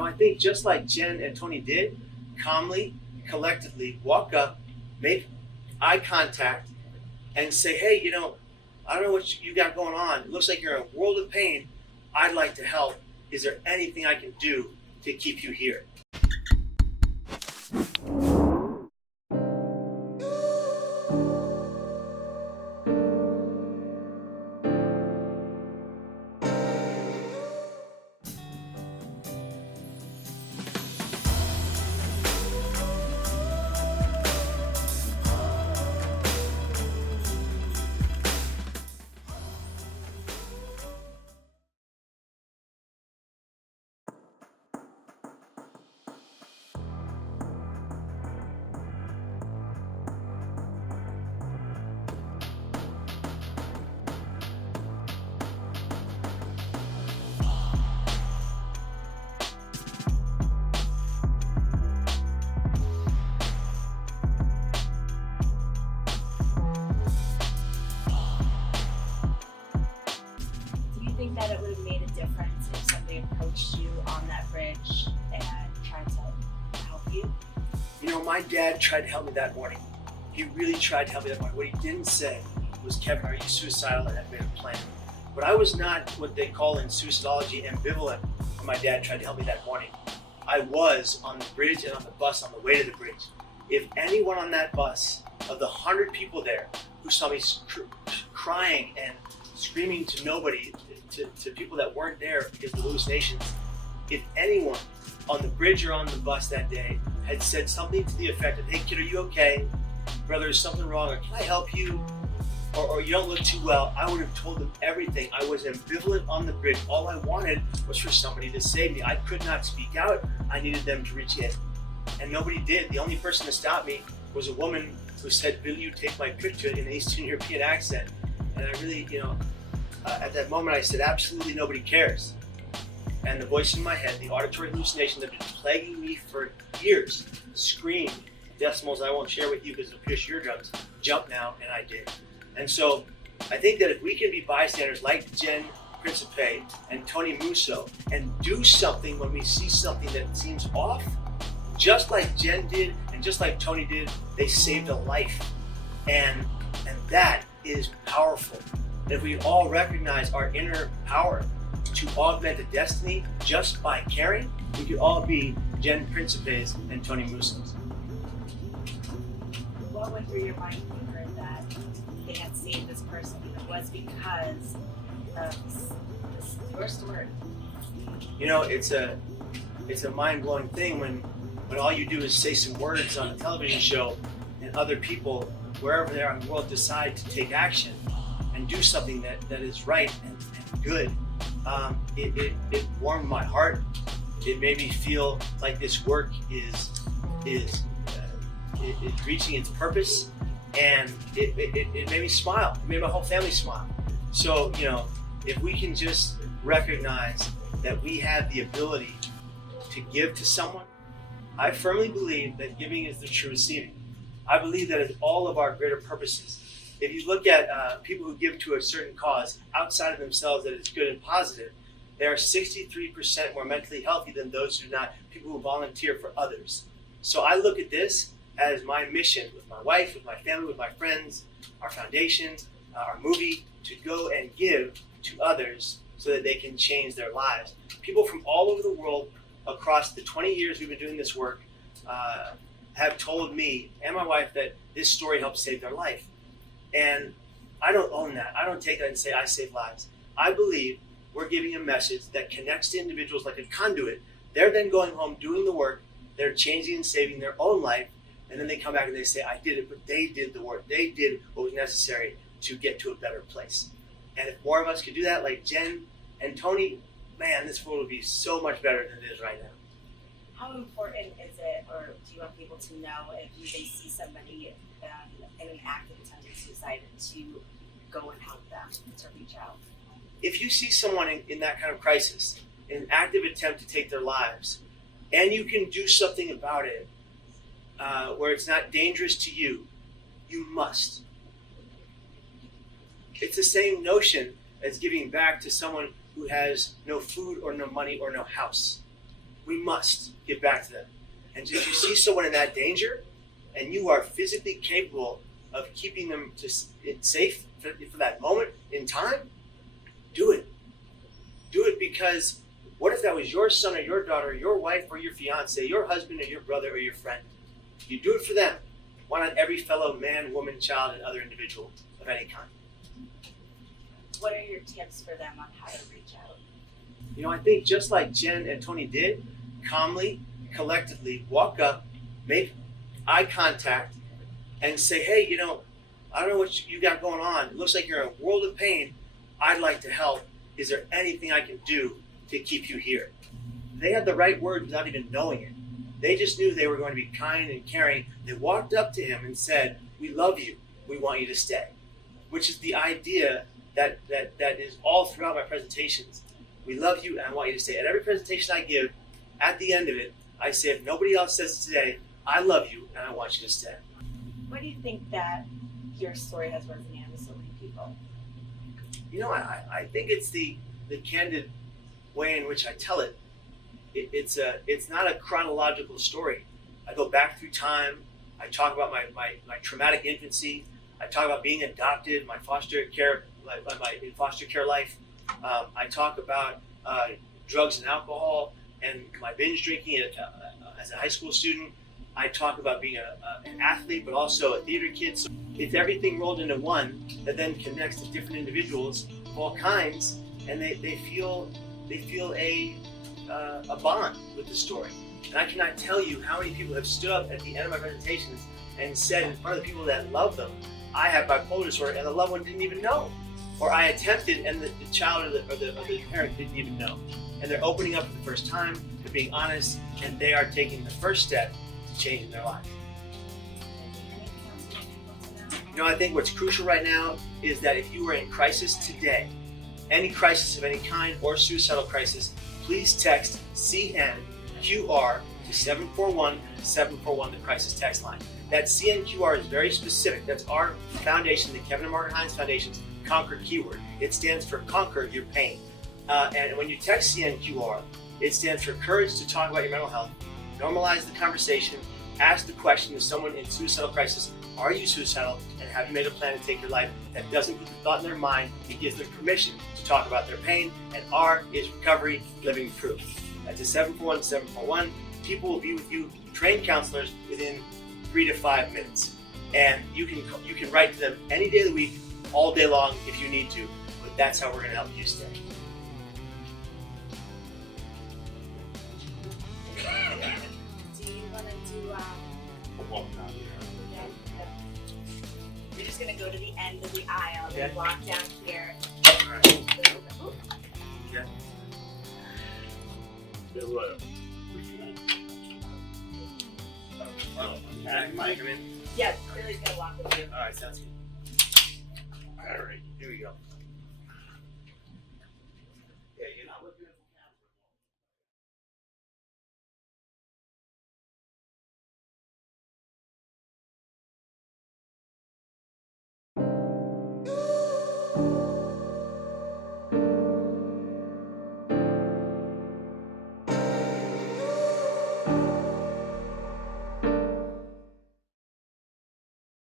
I think just like Jenn and Toni did, calmly, collectively walk up, make eye contact, and say, hey, I don't know what you got going on. It looks like you're in a world of pain. I'd like to help. Is there anything I can do to keep you here? That it would have made a difference if somebody approached you on that bridge and tried to help you? My dad tried to help me that morning. He really tried to help me that morning. What he didn't say was, Kevin, are you suicidal? And I made a plan. But I was not what they call in suicidology ambivalent when my dad tried to help me that morning. I was on the bridge and on the bus on the way to the bridge. If anyone on that bus, of the 100 people there who saw me crying and screaming to nobody, to people that weren't there because of the hallucinations, if anyone on the bridge or on the bus that day had said something to the effect of, hey kid, are you okay? Brother, is something wrong? Or can I help you? Or you don't look too well, I would have told them everything. I was ambivalent on the bridge. All I wanted was for somebody to save me. I could not speak out. I needed them to reach in. And nobody did. The only person to stop me was a woman who said, will you take my picture, in an Eastern European accent? And I really, at that moment I said, absolutely nobody cares. And the voice in my head, the auditory hallucination that had been plaguing me for years, screamed, decimals I won't share with you because it'll pierce your eardrums, jump now, and I did. And so I think that if we can be bystanders like Jenn Principe and Toni Musso and do something when we see something that seems off, just like Jenn did and just like Toni did, they saved a life. And that is powerful. And if we all recognize our inner power to augment the destiny just by caring, we could all be Jenn Principes and Toni Mussos. What went through your mind when you heard that they had saved this person? It was because of your story. It's a mind-blowing thing when all you do is say some words on a television show and other people, wherever they are in the world, decide to take action and do something that is right and good. It warmed my heart. It made me feel like this work is reaching its purpose, and it made me smile. It made my whole family smile. So, if we can just recognize that we have the ability to give to someone, I firmly believe that giving is the true receiving. I believe that it's all of our greater purposes. If you look at people who give to a certain cause outside of themselves that is good and positive, they are 63% more mentally healthy than those who do not, people who volunteer for others. So I look at this as my mission with my wife, with my family, with my friends, our foundation, our movie, to go and give to others so that they can change their lives. People from all over the world across the 20 years we've been doing this work have told me and my wife that this story helped save their life. And I don't own that. I don't take that and say I save lives. I believe we're giving a message that connects to individuals like a conduit. They're then going home doing the work. They're changing and saving their own life. And then they come back and they say, I did it, but they did the work. They did what was necessary to get to a better place. And if more of us could do that, like Jenn and Toni, man, this world would be so much better than it is right now. How important is it, or do you want people to know if they see somebody in an act of attempting suicide to go and help them, to reach out? If you see someone in that kind of crisis, in an active attempt to take their lives, and you can do something about it, where it's not dangerous to you, you must. It's the same notion as giving back to someone who has no food or no money or no house. we must give back to them. And if you see someone in that danger, and you are physically capable of keeping them safe for that moment in time, do it. Do it, because what if that was your son or your daughter, your wife or your fiance, your husband or your brother or your friend? You do it for them. Why not every fellow man, woman, child, and other individual of any kind? What are your tips for them on how to reach out? You know, I think just like Jenn and Toni did, calmly, collectively walk up, make eye contact, and say, hey, you know, I don't know what you got going on. It looks like you're in a world of pain. I'd like to help. Is there anything I can do to keep you here? They had the right words without even knowing it. They just knew they were going to be kind and caring. They walked up to him and said, we love you. We want you to stay. Which is the idea that is all throughout my presentations. We love you and I want you to stay. At every presentation I give, at the end of it, I say, if nobody else says it today, I love you and I want you to stay. Why do you think that your story has resonated with so many people? You know, I think it's the candid way in which I tell it. It's not a chronological story. I go back through time. I talk about my traumatic infancy. I talk about being adopted, my foster care life. I talk about drugs and alcohol and my binge drinking as a high school student. I talk about being an athlete, but also a theater kid. So it's everything rolled into one that then connects to different individuals of all kinds, and they feel a bond with the story. And I cannot tell you how many people have stood up at the end of my presentations and said in front of the people that love them, I have bipolar disorder, and the loved one didn't even know. Or I attempted and the child or the parent didn't even know. And they're opening up for the first time, they're being honest, and they are taking the first step to changing their life. You know, I think what's crucial right now is that if you are in crisis today, any crisis of any kind or suicidal crisis, please text CNQR to 741-741, the crisis text line. That CNQR is very specific. That's our foundation, the Kevin and Margaret Hines Foundation's Conquer keyword. It stands for conquer your pain. And when you text CNQR, it stands for courage to talk about your mental health, normalize the conversation, ask the question to someone in suicidal crisis, are you suicidal, and have you made a plan to take your life? That doesn't put the thought in their mind, it gives them permission to talk about their pain, and R is recovery, living proof. That's a 741-741. People will be with you, trained counselors, within 3 to 5 minutes. And you can write to them any day of the week, all day long if you need to, but that's how we're going to help you stay. Do you want to do, we're just going to go to the end of the aisle and walk down here. All right. Yeah. Mike, come in. Yeah, Curly's going to walk with you. All right, sounds good. All right, here we go.